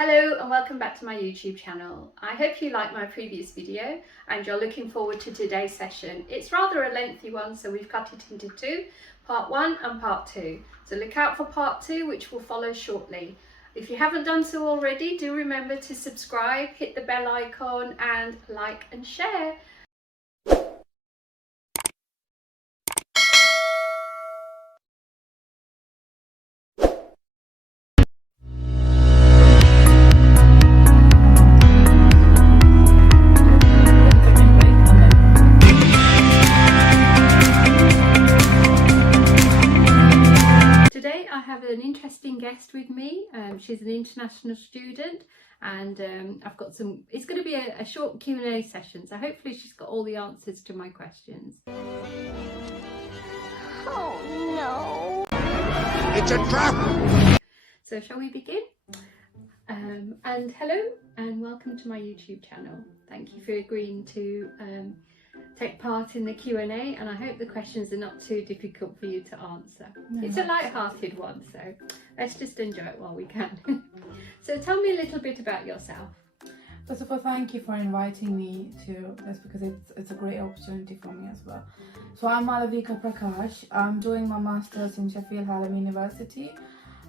Hello and welcome back to my YouTube channel. I hope you liked my previous video and you're looking forward to today's session. It's rather a lengthy one, so we've cut it into two, part 1 and part 2. So look out for part 2, which will follow shortly. If you haven't done so already, do remember to subscribe, hit the bell icon and like and share. An interesting guest with me. She's an international student and I've got some, it's going to be a short Q&A session, so hopefully she's got all the answers to my questions. Oh no! It's a trap! So shall we begin? And hello and welcome to my YouTube channel. Thank you for agreeing to take part in the Q&A, and I hope the questions are not too difficult for you to answer. No, it's a light-hearted one, so let's just enjoy it while we can. So tell me a little bit about yourself. First of all, thank you for inviting me to this because it's a great opportunity for me as well. So I'm Malavika Prakash. I'm doing my Masters in Sheffield Hallam University.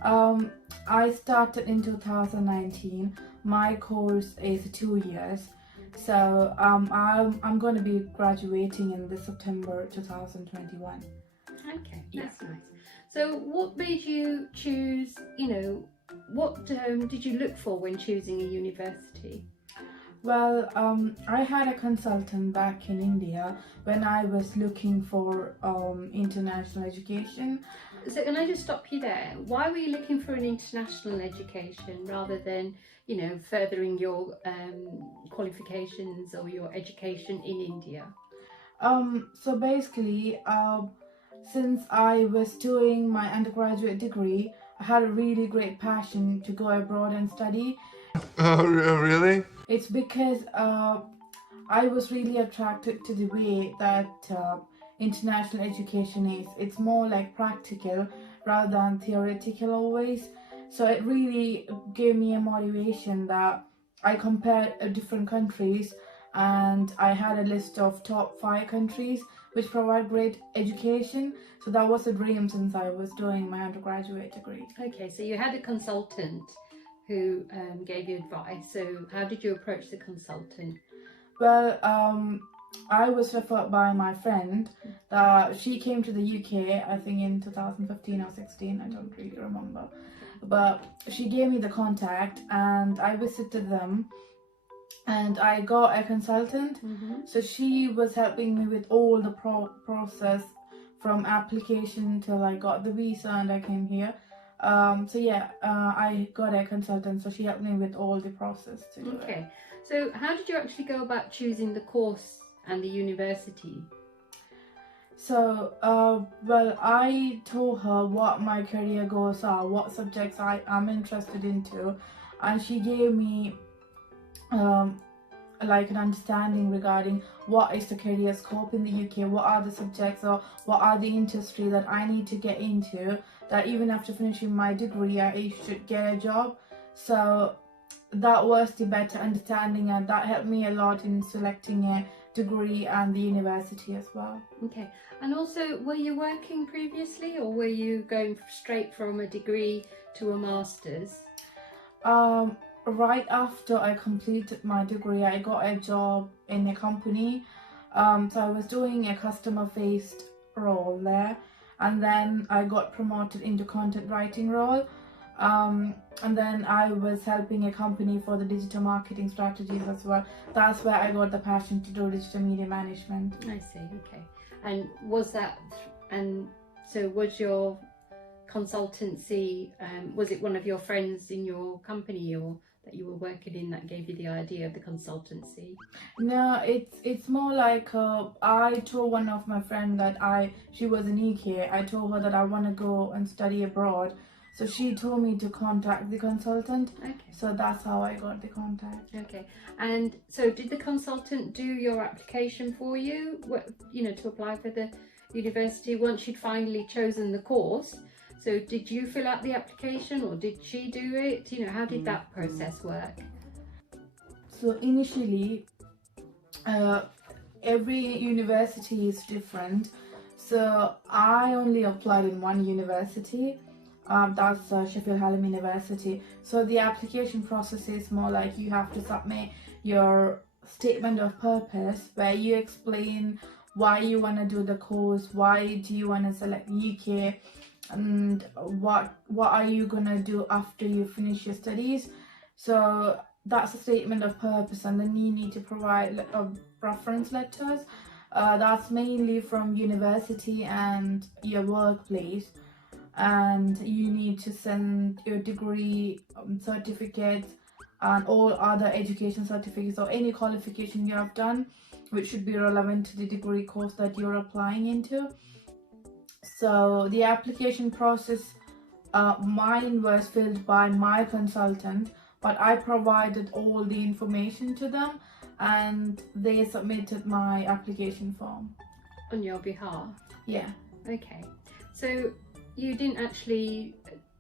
I started in 2019. My course is 2 years. So I'm going to be graduating in this September 2021. Okay, that's nice. So what made you choose, what did you look for when choosing a university? Well, I had a consultant back in India when I was looking for international education. So can I just stop you there? Why were you looking for an international education rather than, furthering your qualifications or your education in India? So basically, since I was doing my undergraduate degree, I had a really great passion to go abroad and study. Oh, really? It's because I was really attracted to the way that international education is. It's more like practical rather than theoretical always. So it really gave me a motivation that I compared different countries, and I had a list of top 5 countries which provide great education. So that was a dream since I was doing my undergraduate degree. Okay, so you had a consultant who gave you advice. So how did you approach the consultant? Well, I was referred by my friend. She came to the UK, I think in 2015 or 16, I don't really remember. But she gave me the contact and I visited them and I got a consultant. So she was helping me with all the process from application till I got the visa and I came here. I got a consultant, so she helped me with all the process to do it. Okay, so how did you actually go about choosing the course and the university? So, well, I told her what my career goals are, what subjects I am interested into, and she gave me like an understanding regarding what is the career scope in the UK, what are the subjects or what are the industry that I need to get into, that even after finishing my degree I should get a job. So that was the better understanding, and that helped me a lot in selecting a degree and the university as well. Okay, and also, were you working previously or were you going straight from a degree to a master's? Right after I completed my degree, I got a job in a company. So I was doing a customer-faced role there, and then I got promoted into content writing role. And then I was helping a company for the digital marketing strategies as well. That's where I got the passion to do digital media management. I see, okay. And was your consultancy, was it one of your friends in your company or that you were working in that gave you the idea of the consultancy? No, it's more like I told one of my friends that she was in UK. I told her that I want to go and study abroad. So she told me to contact the consultant. Okay. So that's how I got the contact. Okay. And so did the consultant do your application for you, to apply for the university once you'd finally chosen the course? So did you fill out the application or did she do it? You know, how did that process work? So initially, every university is different. So I only applied in one university. That's Sheffield Hallam University. So the application process is more like you have to submit your statement of purpose, where you explain why you want to do the course, why do you want to select UK, and what are you gonna do after you finish your studies. So that's a statement of purpose, and then you need to provide reference letters. That's mainly from university and your workplace, and you need to send your degree certificates and all other education certificates or any qualification you have done which should be relevant to the degree course that you're applying into. So the application process, mine was filled by my consultant, but I provided all the information to them and they submitted my application form. On your behalf? Yeah. Okay. So you didn't actually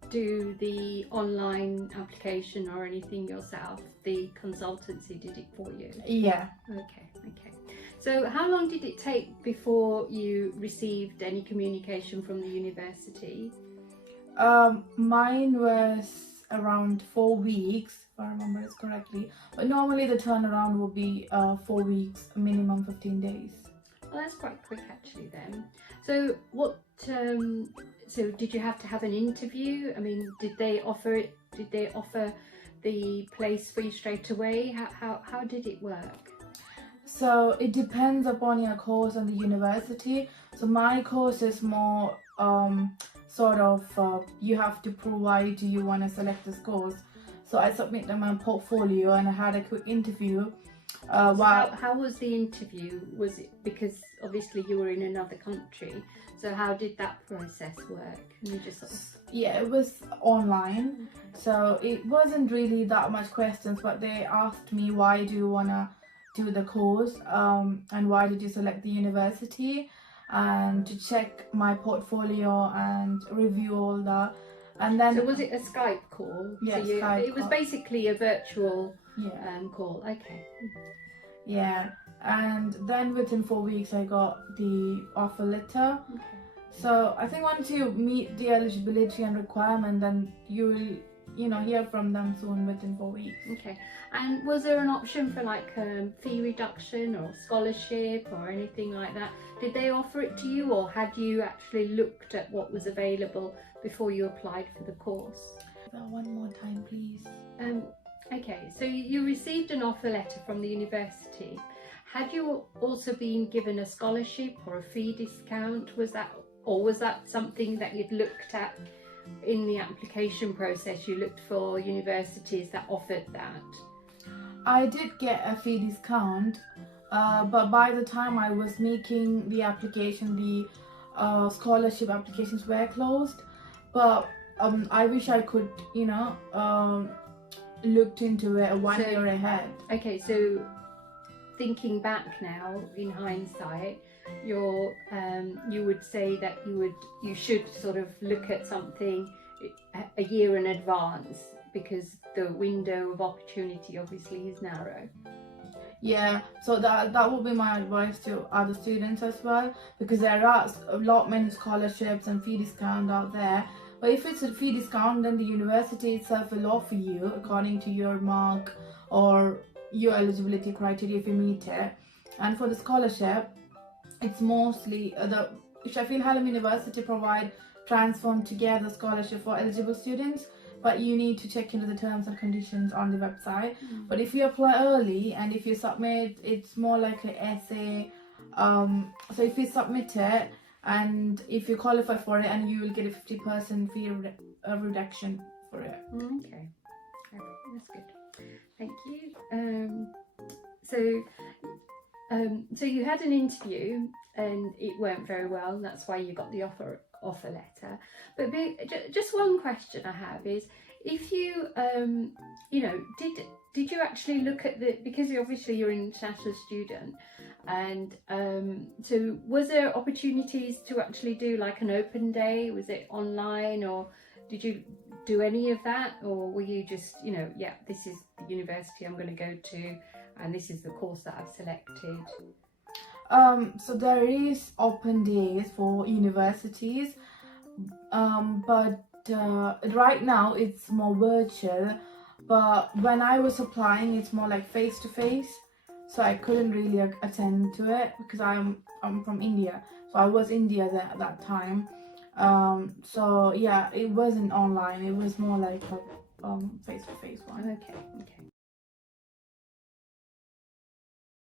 do the online application or anything yourself? The consultancy did it for you? Yeah. Okay. So how long did it take before you received any communication from the university? Mine was around 4 weeks, if I remember it correctly. But normally the turnaround will be 4 weeks, minimum 15 days. Well, that's quite quick actually then. So what? So did you have to have an interview? I mean, did they offer it? Did they offer the place for you straight away? How did it work? So it depends upon your course and the university. So my course is more you have to prove why do you want to select this course. So I submitted my portfolio and I had a quick interview. How was the interview? Was it because obviously you were in another country? So how did that process work? Can you just Yeah, it was online. So it wasn't really that much questions, but they asked me why do you want to do the course and why did you select the university, and to check my portfolio and review all that. And then so was it a Skype call? Yeah, so Skype it was call. basically a virtual Yeah. call. Okay. Yeah, and then within 4 weeks I got the offer letter. Okay. So I think once you meet the eligibility and requirement, then you will hear from them soon within 4 weeks. Okay. And was there an option for like fee reduction or scholarship or anything like that? Did they offer it to you, or had you actually looked at what was available before you applied for the course? One more time, please. Okay, so you received an offer letter from the university. Had you also been given a scholarship or a fee discount? Was that something that you'd looked at in the application process? You looked for universities that offered that? I did get a fee discount, but by the time I was making the application, the scholarship applications were closed. But I wish I could, looked into it one year ahead. Okay, so thinking back now in hindsight, you would say that you should sort of look at something a year in advance, because the window of opportunity obviously is narrow. Yeah, so that would be my advice to other students as well, because there are many scholarships and fee discount out there. But if it's a fee discount, then the university itself will offer you according to your mark or your eligibility criteria if you meet it. And for the scholarship, it's mostly the Sheffield Hallam University provide transform together scholarship for eligible students, but you need to check into the terms and conditions on the website. But if you apply early and if you submit, it's more like an essay. So if you submit it and if you qualify for it, and you will get a 50% fee reduction for it. Okay, that's good. Thank you. So you had an interview and it went very well, and that's why you got the offer letter. But just one question I have is, if you did you actually look at because obviously you're an international student, And so was there opportunities to actually do like an open day? Was it online, or did you do any of that, or were you just, you know, yeah, this is the university I'm going to go to and this is the course that I've selected? So there is open days for universities, but right now it's more virtual. But when I was applying, it's more like face to face. So I couldn't really attend to it because I'm from India. So I was India at that time. So yeah, it wasn't online. It was more like a face to face one. Okay.